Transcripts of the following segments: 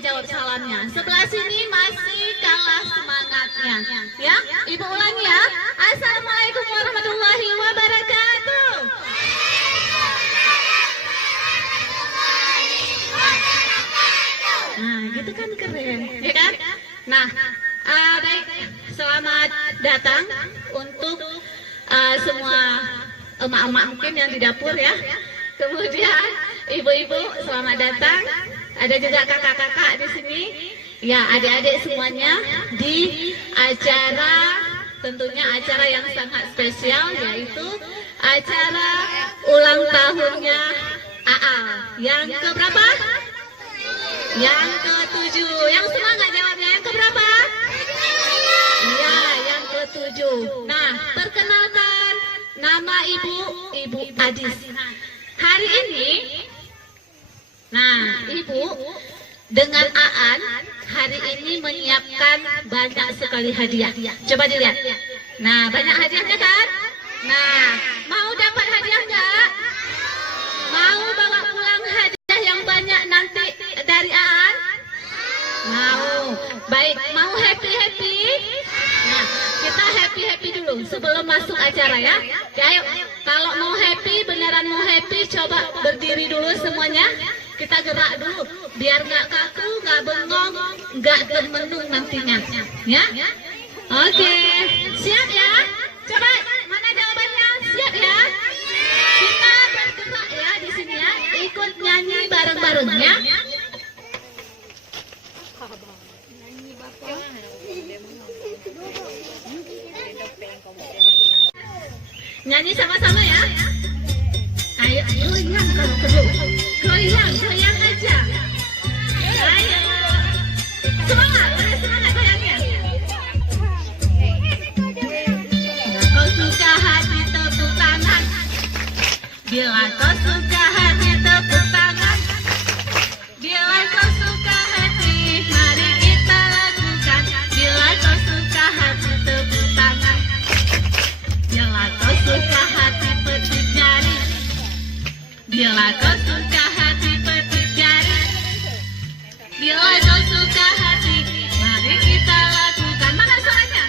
jawab salamnya. Sebelah sini masih kalah semangatnya. Ya, Ibu ulangi ya. Assalamualaikum warahmatullahi wabarakatuh. Nah, gitu kan keren, ya kan? Nah, baik, selamat datang untuk semua emak-emak mungkin yang di dapur ya. Kemudian ibu-ibu selamat datang. Ada juga kakak-kakak di sini. Ya, adik-adik semuanya di acara, tentunya acara yang sangat spesial, yaitu acara ulang tahunnya AA. Yang keberapa? Yang ke-7. Yang semangat jawabnya, yang keberapa? Ya, yang ke-7. Nah, perkenalkan, nama Ibu Adis. Hari ini, nah, Ibu dengan Aan hari ini menyiapkan banyak sekali hadiah. Coba dilihat. Nah, banyak hadiahnya kan? Nah, mau dapat hadiah nggak? Mau bawa pulang hadiah yang banyak nanti dari Aan? Mau. Baik, mau happy-happy? Nah, kita happy-happy dulu sebelum masuk acara ya. Ayo, kalau mau happy, beneran mau happy, coba berdiri dulu semuanya. Kita gerak dulu, biar nggak kaku, nggak bengong, nggak termenung nantinya. Ya? Oke, siap ya? Coba, mana jawabannya? Siap ya? Kita bergerak ya di sini ya, ikut nyanyi bareng-bareng ya. Nyanyi sama-sama ya. Ayo, goyang kalau perlu. Goyang aja. Ayo. Semangat, semangat goyangnya. Bila kau suka hati tepuk tangan. Bila kau suka hati tepuk tangan. Bila kau suka hati, mari kita lakukan. Bila kau suka hati tepuk tangan. Bila kau suka hati petik jari. Bila kau suka hati petik jari. Bila kau suka hati, mari kita lakukan. Mana suaranya?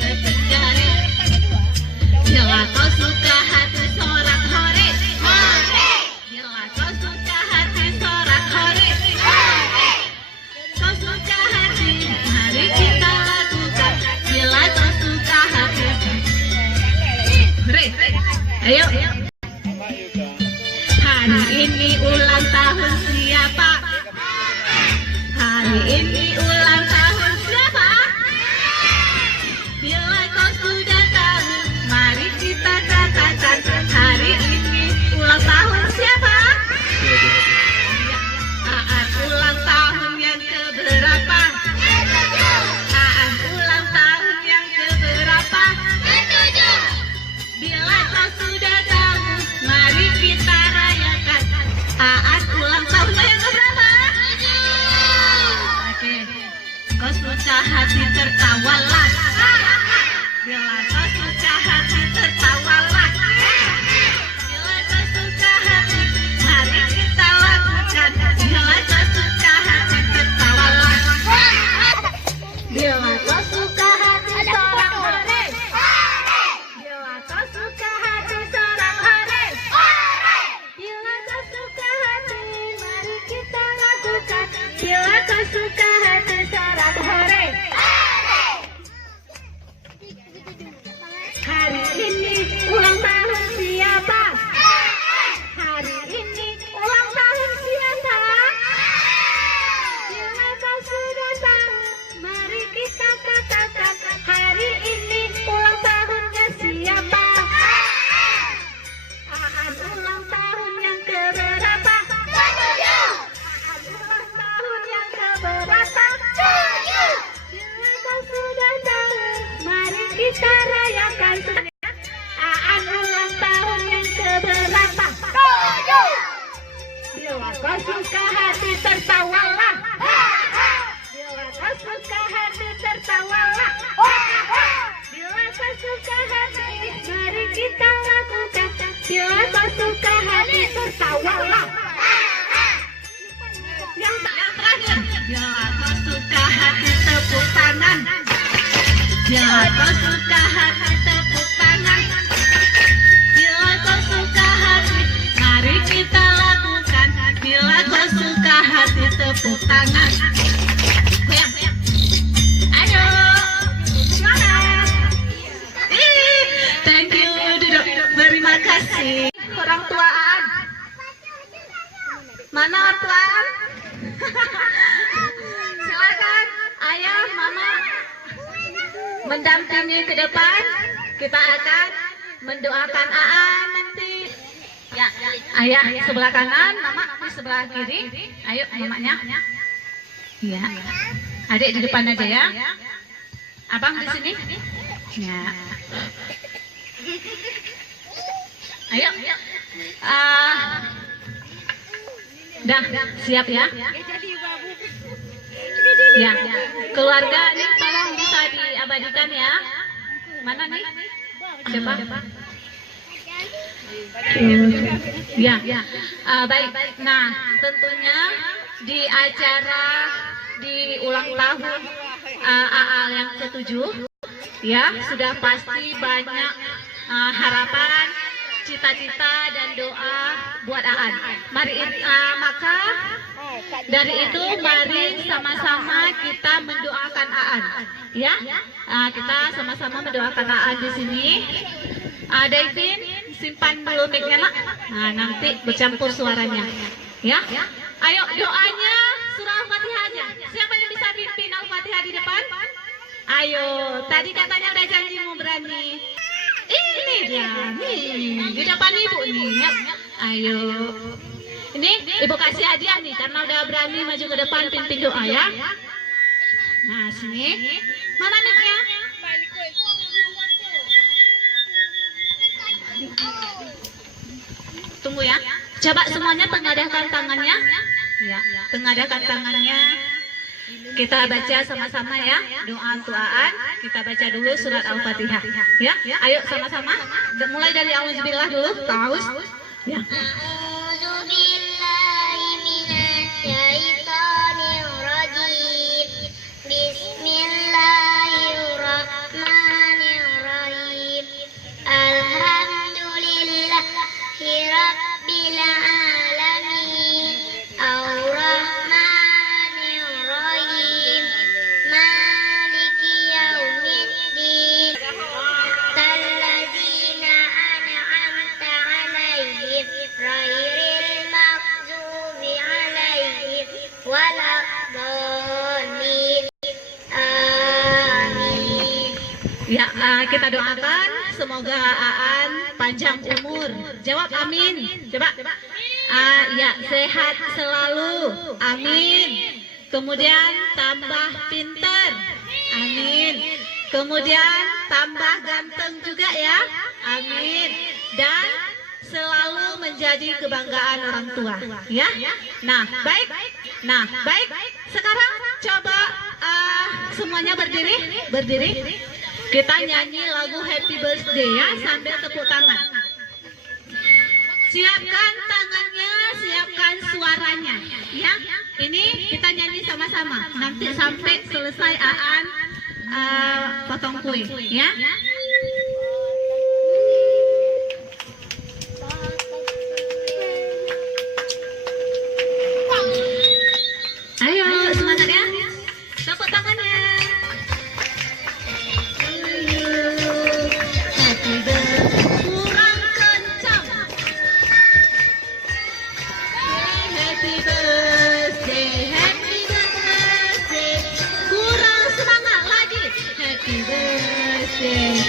Petik jari. Bila kau suka hati sorak hore. Bila kau suka hati sorak hore. Kau suka hati, mari kita lakukan. Bila kau suka hati. Ayo. Hari ini ulang tahun siapa? Hari ini ulang tahun siapa? Bila kau sudah tahu, mari kita katakan. Hari ini ulang tahun siapa? Aan ulang tahun yang keberapa? Aan ulang tahun yang keberapa? Bila kau sudah tahu, mari kita rayakan. Aan ulang tahun yang keberapa? Oke. Kau suka hati tertawalah. Bila kau suka hati tertawalah. Bila kau suka hati, mari kita lakukan. Bila kau suka hati tertawalah. Bila kau suka hati sorak hore. Bila kau suka hati sorak hore. Bila kau suka hati, mari kita lakukan. Bila kau suka hati sorak hore. Hari ini ulang tahun siapa? Hari ini ulang tahun siapa? Bila kau sudah tahu, mari kita katakan. Hari ini ulang tahunnya siapa? Aan ulang tahun yang keberapa? Aan ulang tahun yang keberapa? Bila kau sudah tahu, mari kita rayakan. Aan ulang tahun yang keberapa? Bila kau suka hati tertawalah. Bila kau suka hati tertawalah. Bila kau suka hati, mari kita lakukan. Bila kau suka hati tertawalah. Yang terakhir. Bila kau suka hati tepuk tangan. Bila kau suka hati tepuk tangan. Bila kau suka hati, mari kita lakukan. Bila kau suka hati tepuk tangan. Ayo, semangat. Thank you, duduk. Terima kasih. Orang tuaan. Mana orang tuaan? Silakan, ayah, mama mendampingi ke depan. Kita akan mendoakan Aan nanti. Ya, ayah sebelah kanan, mama di sebelah kiri. Ayo, mamanya. Ya, adik di depan aja ya. Abang di sini. Ya. Ayo. Dah, siap ya. Ya, keluarga ini tolong bisa diabadikan ya. Mana nih? Siapa? Ya, baik. Nah, tentunya di acara di ulang tahun AA yang ke-7, ya sudah pasti banyak harapan, cita-cita dan doa buat Aan. Maka dari itu mari sama-sama kita mendoakan Aan, ya. Kita sama-sama mendoakan Aan di sini. Devin, simpan dulu mic-nya nak. Nah, nanti bercampur suaranya, ya. Ayo doanya surah Al-Fatihah aja. Siapa yang bisa pimpin Al-Fatihah di depan? Ayo, tadi katanya udah janji mau berani. Ini dia, nih di depan ibu nih. Ayo, ini ibu kasih hadiah nih karena udah berani maju ke depan pimpin doa ya. Nah sini, mana mic-nya? Tunggu ya. Coba semuanya tengadahkan tangannya. Ya, tengadahkan tangannya. Kita baca sama-sama ya doa Aan. Kita baca dulu surat Al-Fatihah ya. Ayo sama-sama. Mulai dari auzubillah dulu. Taus. Ya. Auzubillahi minasyaitonirrajim. Bismillahirrahmanirrahim. Alhamdulillahi rabbil alamin. Ar-Rahmanirrahim. Maliki yaumiddin. Alladzina an'amta 'alaihim ghairil maghdubi 'alaihim waladdallin. Amin. Ya, kita doakan semoga Aan panjang umur. Jawab amin. Coba. Ya, sehat selalu. Amin. Kemudian tambah pinter. Amin. Kemudian tambah ganteng juga ya. Amin. Dan selalu menjadi kebanggaan orang tua ya. Nah, baik. Sekarang coba semuanya berdiri. Kita nyanyi lagu Happy Birthday ya sambil tepuk tangan. Siapkan tangannya, siapkan suaranya ya. Ini kita nyanyi sama-sama. Nanti sampai selesai Aan potong kue ya. Ayo semangat ya. Tepuk tangannya. Happy birthday. Kurang kencang. Happy birthday. Kurang semangat lagi. Happy birthday.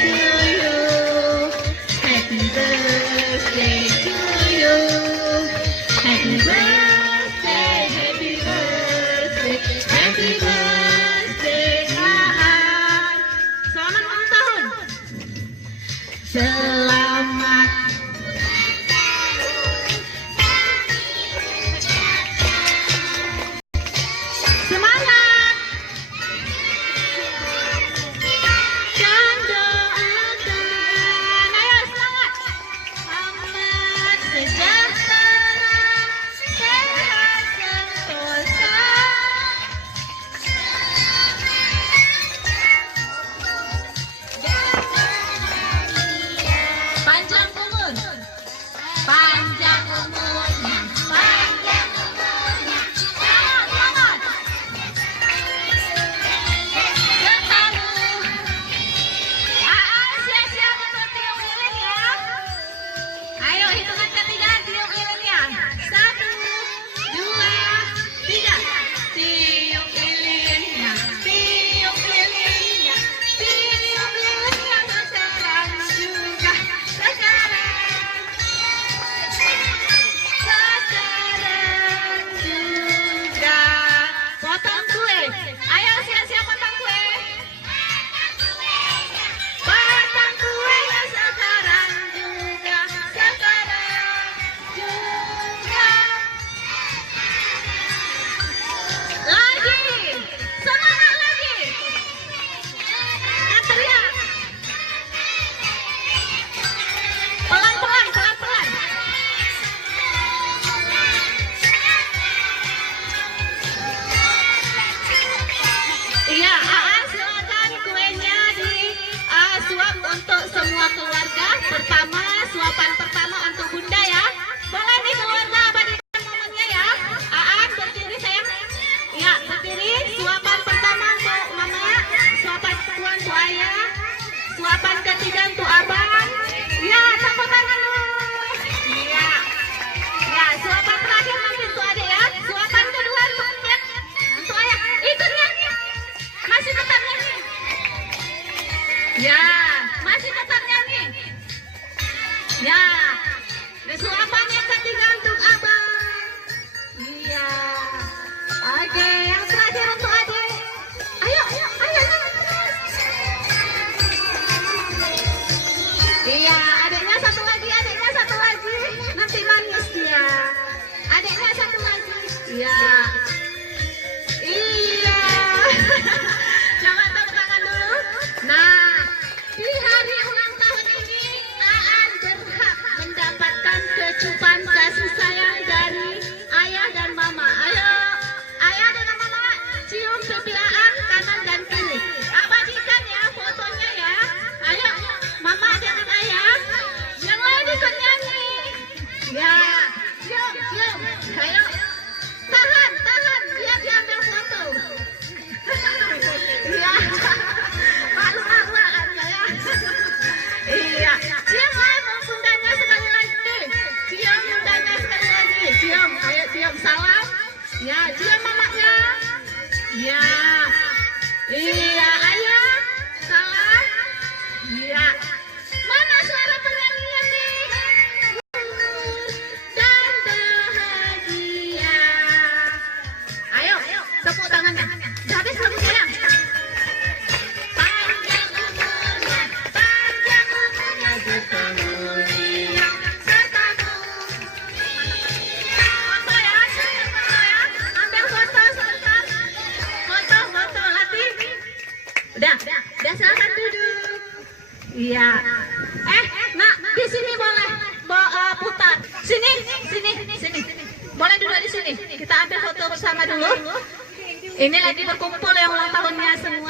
Ya, masih tetap nyanyi. Ya, dan suapan yang ketiga untuk abang. Iya. Oke, yang terakhir untuk adik. Ayo. Iya, adiknya satu lagi. Nanti manis dia. Adiknya satu lagi. Iya. Iya. Coba tepuk tangan dulu. Nah, di hari ulang tahun ini Aan berhak mendapatkan kecupan kasih sayang dari ayah dan mama. Ayo, ayah dengan mama cium pipi Aan kanan dan kiri. Abadikan ya fotonya ya. Ayo, mama dengan ayah. Yang lain ikut nyanyi. Ya, cium. Ayo, tahan. Biar diambil foto. Iya. Malu-maluan ya. Iya. Cium bundanya sekali lagi. Cium bundanya sekali lagi. Cium. Ayo cium. Salam. Ya, cium mamanya. Ya. Iya, ayah. Salam. Iya. Mana suara penyanyinya nih? Dan bahagia. Ayo, tepuk tangannya. Udah habis belum sayang? Panjang umurnya serta mulia sertamu. Foto ya. Ambil foto sebentar. Foto latih. Udah silakan duduk. Iya. Nak, di sini boleh putar. Sini. Boleh duduk di sini. Kita ambil foto bersama dulu. Ini lagi berkumpul yang ulang tahunnya semua.